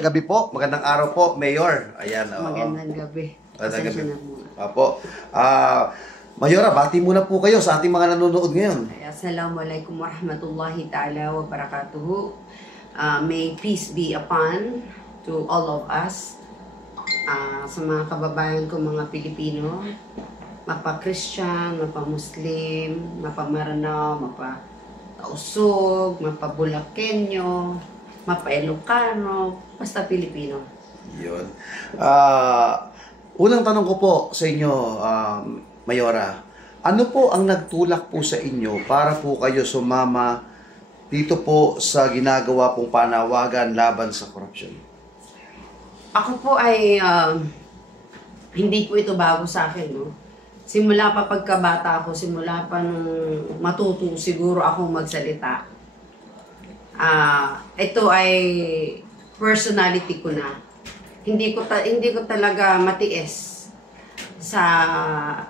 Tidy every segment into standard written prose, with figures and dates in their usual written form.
Gabi po, magandang araw po, Mayor. Ayan, magandang gabi. Magandang gabi. Apo. Mayora, bati muna po kayo sa ating mga nanonood ngayon. Assalamualaikum warahmatullahi ta'ala wa barakatuhu. May peace be upon to all of us. Sa mga kababayan ko, mga Pilipino, mapa-Christian, mapa-Muslim, mapa-Maranao, mapa-Tausug, mapa-Bulakenyo, mapa-Ilocano, basta Pilipino. Yun. Unang tanong ko po sa inyo, Mayora, ano po ang nagtulak po sa inyo para po kayo sumama dito po sa ginagawa pong panawagan laban sa korupsyon? Ako po ay, hindi po ito bago sa akin, no? Simula pa pagkabata ako, simula pa nung matuto siguro ako magsalita. Ito ay personality ko na. Hindi ko talaga matiis sa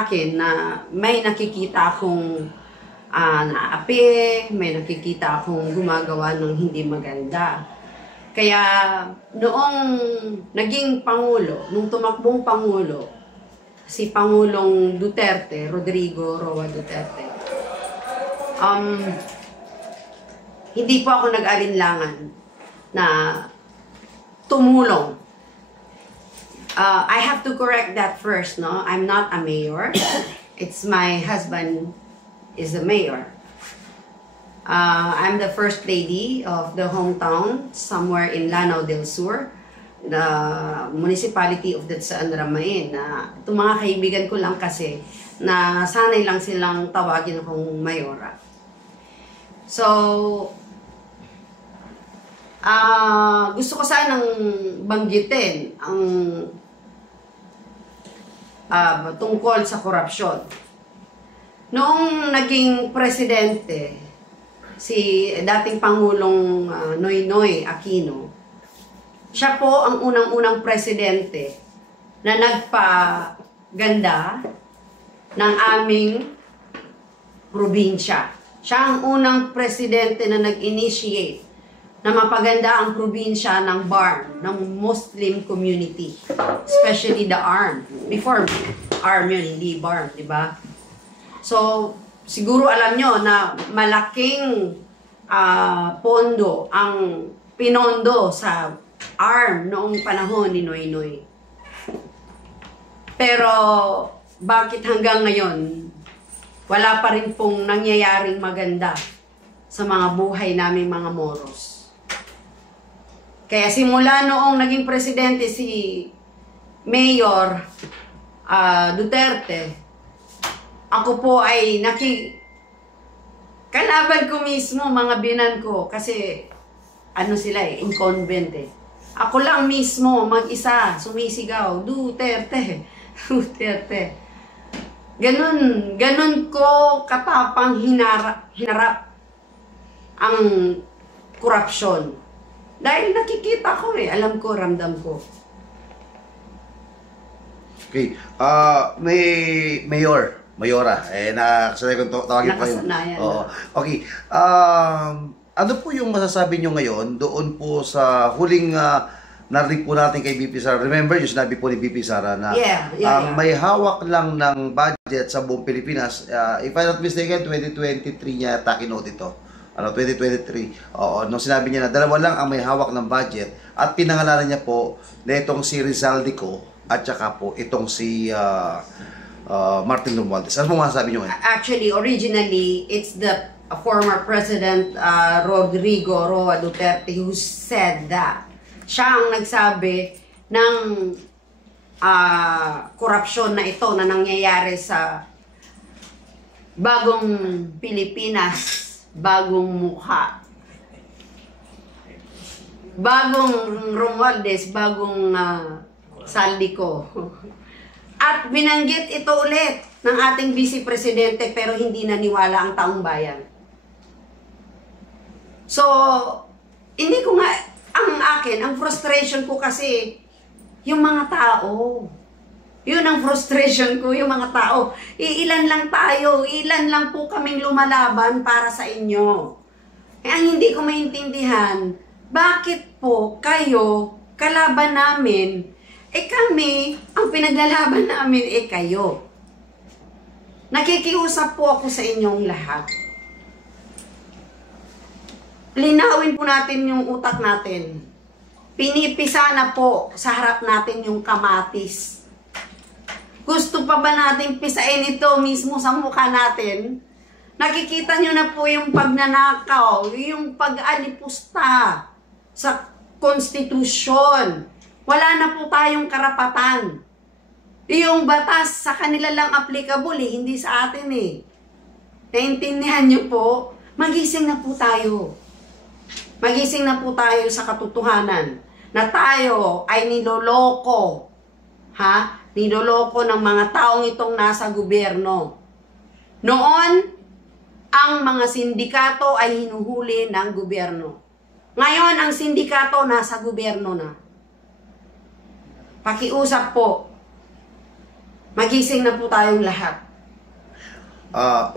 akin na may nakikita akong naapi, may nakikita akong gumagawa ng hindi maganda. Kaya noong naging Pangulo, nung tumakbong Pangulo, si Pangulong Duterte, Rodrigo Roa Duterte, hindi po ako nag-alinlangan na tumulong. I have to correct that first, no? I'm not a mayor. It's my husband is the mayor. I'm the first lady of the hometown, somewhere in Lanao del Sur, the municipality of Datsaan Ramain. Itong mga kaibigan ko lang kasi, na sanay lang silang tawagin akong mayora. So, gusto ko sanang banggitin ang tungkol sa korupsyon. Noong naging presidente, si dating Pangulong Noynoy Aquino, siya po ang unang-unang presidente na nagpaganda ng aming probinsya. Siya ang unang presidente na nag-initiate na mapaganda ang probinsya ng BARM, ng Muslim community. Especially the ARM. Before, ARM yun, hindi BARM, di ba? So, siguro alam nyo na malaking pondo ang pinondo sa ARM noong panahon ni Noynoy. Pero, bakit hanggang ngayon, wala pa rin pong nangyayaring maganda sa mga buhay namin mga Moros? Kaya simula noong naging presidente si Mayor Duterte, ako po ay kalaban ko mismo mga binan ko kasi ano sila incumbent eh. Ako lang mismo mag-isa sumisigaw, Duterte, Duterte. Ganun ko katapang hinarap ang korupsyon. Dahil nakikita ko alam ko, ramdam ko. Okay. Mayora, nakasanay kong tawagin po yung... Oo. Okay. Ano po yung masasabi nyo ngayon doon po sa huling narinig po natin kay BP Sara? Remember yung sinabi po ni BP Sara na may hawak lang ng budget sa buong Pilipinas. If I'm not mistaken, 2023 niya takinot ito. 2023. Oo, nung sinabi niya na dalawa lang ang may hawak ng budget at pinangalanan niya po na itong si Rizaldico at saka po itong si Martin Romualdez. Ano po masasabi niyo? Actually, originally, it's the former President Rodrigo Roa Duterte who said that. Siya ang nagsabi ng korupsyon na ito na nangyayari sa bagong Pilipinas, bagong mukha. Bagong Romualdez, bagong Saldico. At binanggit ito ulit ng ating Vice Presidente pero hindi naniwala ang taong bayan. So, hindi ko nga, ang frustration ko kasi, yung mga tao. Yun ang frustration ko, yung mga tao. Ilan lang tayo, ilan lang po kaming lumalaban para sa inyo. ang hindi ko maintindihan, bakit po kayo kalaban namin? Kami, ang pinaglalaban namin kayo. Nakikiusap po ako sa inyong lahat. Linawin po natin yung utak natin. Pinipisa na po sa harap natin yung kamatis. Gusto pa ba natin pisain ito mismo sa mukha natin? Nakikita nyo na po yung pagnanakaw, yung pag-alipusta sa konstitusyon. Wala na po tayong karapatan. Yung batas sa kanila lang applicable hindi sa atin Naintindihan nyo po? Magising na po tayo. Magising na po tayo sa katotohanan na tayo ay niloloko. Niloloko ng mga taong itong nasa gobyerno. Noon, ang mga sindikato ay hinuhuli ng gobyerno. Ngayon, ang sindikato nasa gobyerno na. Pakiusap po. Magising na po tayong lahat.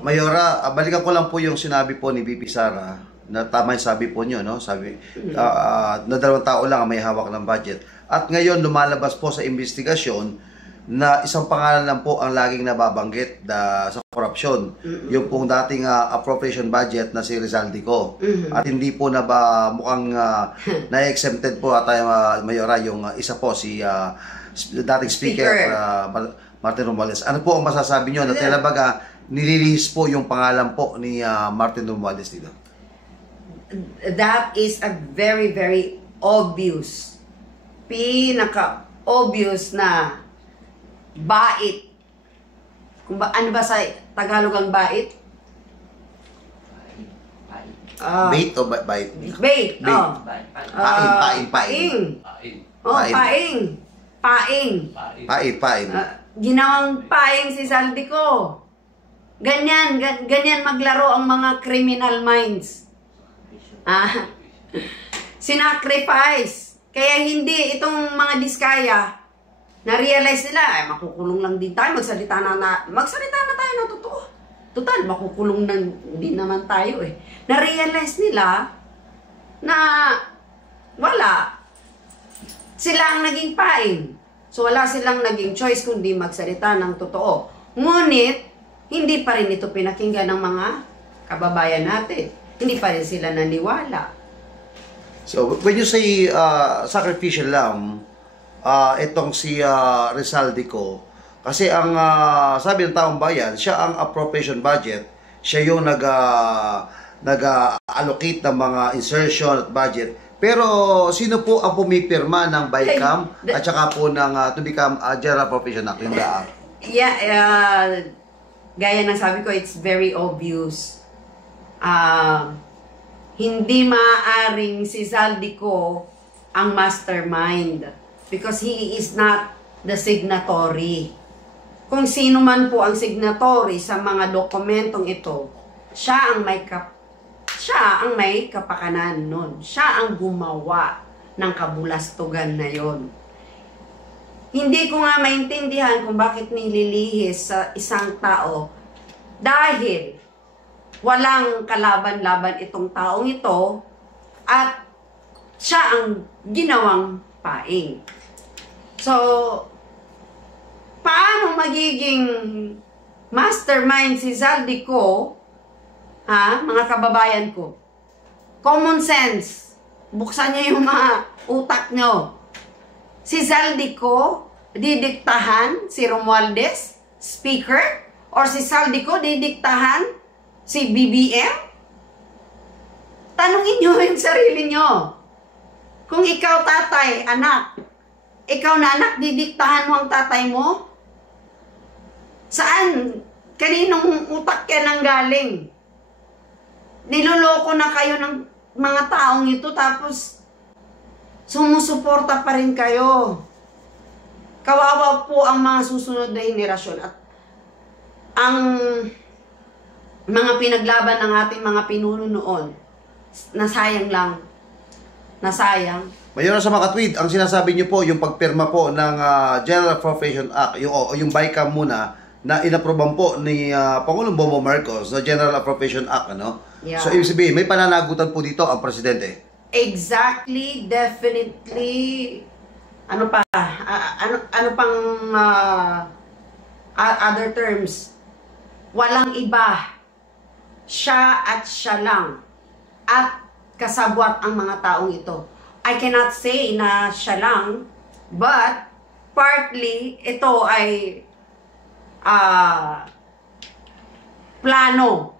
Mayora, balikan ko lang po yung sinabi po ni VP Sara na tama yung sabi po nyo, no? Sabi, na 2 tao lang ang may hawak ng budget. At ngayon, lumalabas po sa investigasyon na isang pangalan lang po ang laging nababanggit sa korupsyon. Yung pong dating appropriation budget na si Rizaldico. At hindi po na ba mukhang na-exempted po at Mayora yung isa po si dating speaker Martin Romualdez. Ano po ang masasabi nyo na talaga nililihis po yung pangalan po ni Martin Romualdez dito? That is a very, very obvious. Pinaka-obvious na bait. Ano ba sa Tagalog ang bait? Bait o bait? Bait. Paing. Paing. Ginawang paing si Zaldico. Ganyan maglaro ang mga criminal minds. Sinacrifice. Kaya hindi itong mga diskaya na-realize nila, makukulong lang din tayo, magsalita na tayo ng totoo. Total, makukulong din naman tayo Na-realize nila na wala. Sila ang naging pain. So wala silang naging choice kundi magsalita ng totoo. Ngunit, hindi pa rin ito pinakinggan ng mga kababayan natin. Hindi pa rin sila naniwala. So, when you say sacrificial lamb, itong si Rizaldico, kasi ang sabi ng taong bayan, siya ang appropriation budget, siya yung nag-allocate ng mga insertion at budget. Pero sino po ang pumipirma ng BICAM at saka po ng to become General Appropriation Act? Yung gaya ng sabi ko, it's very obvious. Hindi maaaring si Zaldico ang mastermind. Because he is not the signatory. Kung sino man po ang signatory sa mga dokumentong ito, siya ang may kapakanan nun. Siya ang gumawa ng kabulastugan na yon. Hindi ko nga maintindihan kung bakit nililihis sa isang tao dahil walang kalaban-laban itong taong ito at siya ang ginawang paing. So, paano magiging mastermind si Zaldico, mga kababayan ko? Common sense. Buksan niyo yung mga utak nyo. Si Zaldico, didiktahan si Romualdez, speaker? Or si Zaldico, didiktahan si BBM? Tanungin nyo yung sarili nyo. Kung ikaw tatay, anak, ikaw na anak, didiktahan mo ang tatay mo? Saan? Kaninong utak yan ang galing? Niloloko na kayo ng mga taong ito tapos sumusuporta pa rin kayo. Kawawa po ang mga susunod na henerasyon at ang mga pinaglaban ng ating mga pinuno noon, nasayang lang. Nasayang. Mayroon sa mga tweet, ang sinasabi niyo po, yung pagpirma po ng General Appropriation Act, yung BICAM muna, na inaproban po ni Pangulong Bongbong Marcos, na General Appropriation Act, ano? Yeah. So, ibig sabihin, may pananagutan po dito ang presidente. Exactly, definitely. Ano pa? Ano pang other terms? Walang iba. Siya at siya lang. At kasabwat ang mga taong ito. I cannot say na siya lang, but partly ito ay plano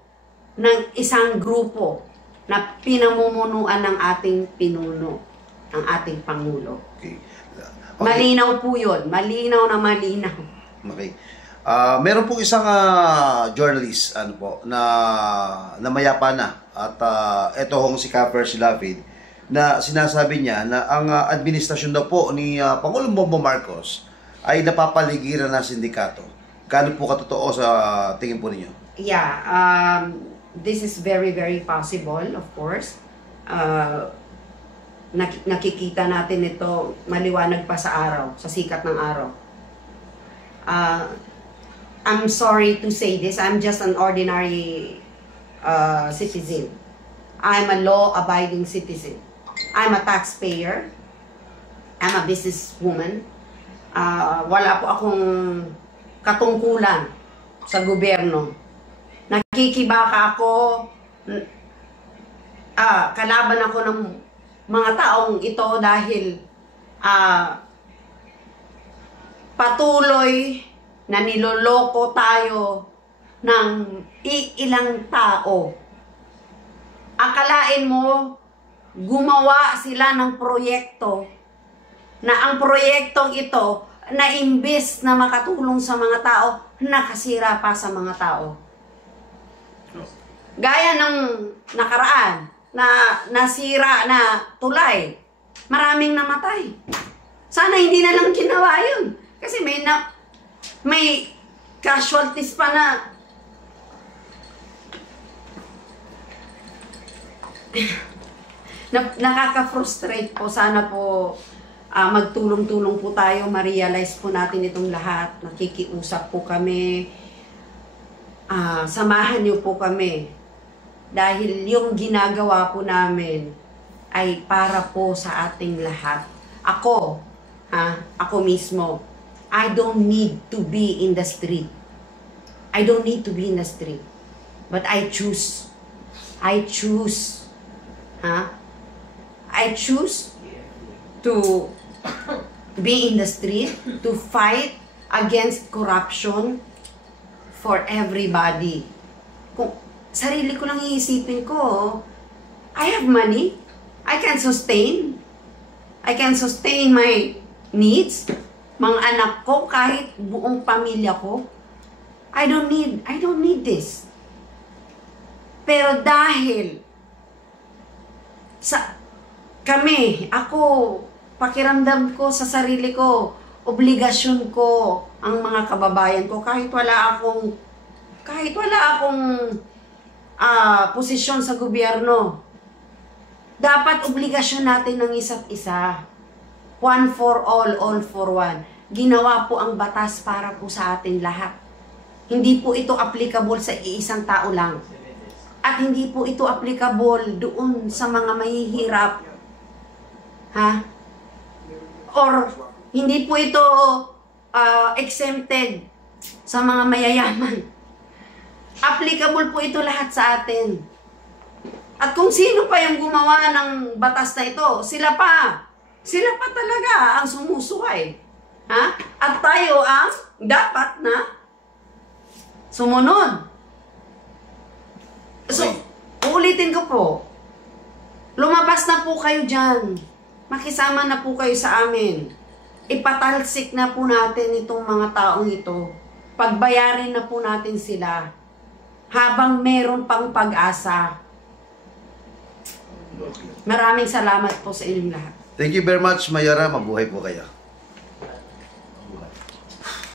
ng isang grupo na pinamumunuan ng ating pinuno, ng ating Pangulo. Okay. Malinaw po yun. Malinaw na malinaw. Okay. Meron pong isang journalist na mayapa na at ito hong si Kapper Silafid na sinasabi niya na ang administrasyon daw po ni Pangulong Bongbong Marcos ay napapaligiran ng sindikato. Gaano po katotoo sa tingin po ninyo? Yeah, this is very, very possible, of course. Nakikita natin ito maliwanag pa sa araw, sa sikat ng araw. I'm sorry to say this, I'm just an ordinary citizen. I'm a law-abiding citizen. I'm a taxpayer. I'm a businesswoman. Wala po akong katungkulan sa gobyerno. Nakikibaka ako, kalaban ako ng mga taong ito dahil patuloy na niloloko tayo ng ilang tao. Akalain mo, gumawa sila ng proyekto na ang proyektong ito na imbes na makatulong sa mga tao, nakasira pa sa mga tao. Gaya ng nakaraan na nasira na tulay, maraming namatay. Sana hindi na lang ginawa yun. Kasi may casualties pa na nakaka-frustrate po. Sana po magtulong-tulong po tayo, ma-realize po natin itong lahat. Nakikiusap po kami. Samahan niyo po kami. Dahil yung ginagawa po namin ay para po sa ating lahat. Ako mismo, I don't need to be in the street. I don't need to be in the street. But I choose. I choose to be in the street, to fight against corruption for everybody. Kung sarili ko lang iisipin ko, I have money. I can sustain my needs, mga anak ko, kahit buong pamilya ko. I don't need this. Pero dahil ako, pakiramdam ko sa sarili ko, obligasyon ko ang mga kababayan ko, kahit wala akong posisyon sa gobyerno. Dapat obligasyon natin ng isa't isa. One for all for one. Ginawa po ang batas para po sa atin lahat. Hindi po ito applicable sa iisang tao lang. At hindi po ito applicable doon sa mga mahihirap. Or hindi po ito exempted sa mga mayayaman. Applicable po ito lahat sa atin. At kung sino pa yung gumawa ng batas na ito, sila pa talaga ang sumusuway. At tayo ang dapat na sumunod. So, uulitin ko po, lumabas na po kayo dyan. Makisama na po kayo sa amin. Ipatalsik na po natin itong mga taong ito. Pagbayarin na po natin sila habang meron pang pag-asa. Maraming salamat po sa inyong lahat. Thank you very much, Mayora. Mabuhay po kayo.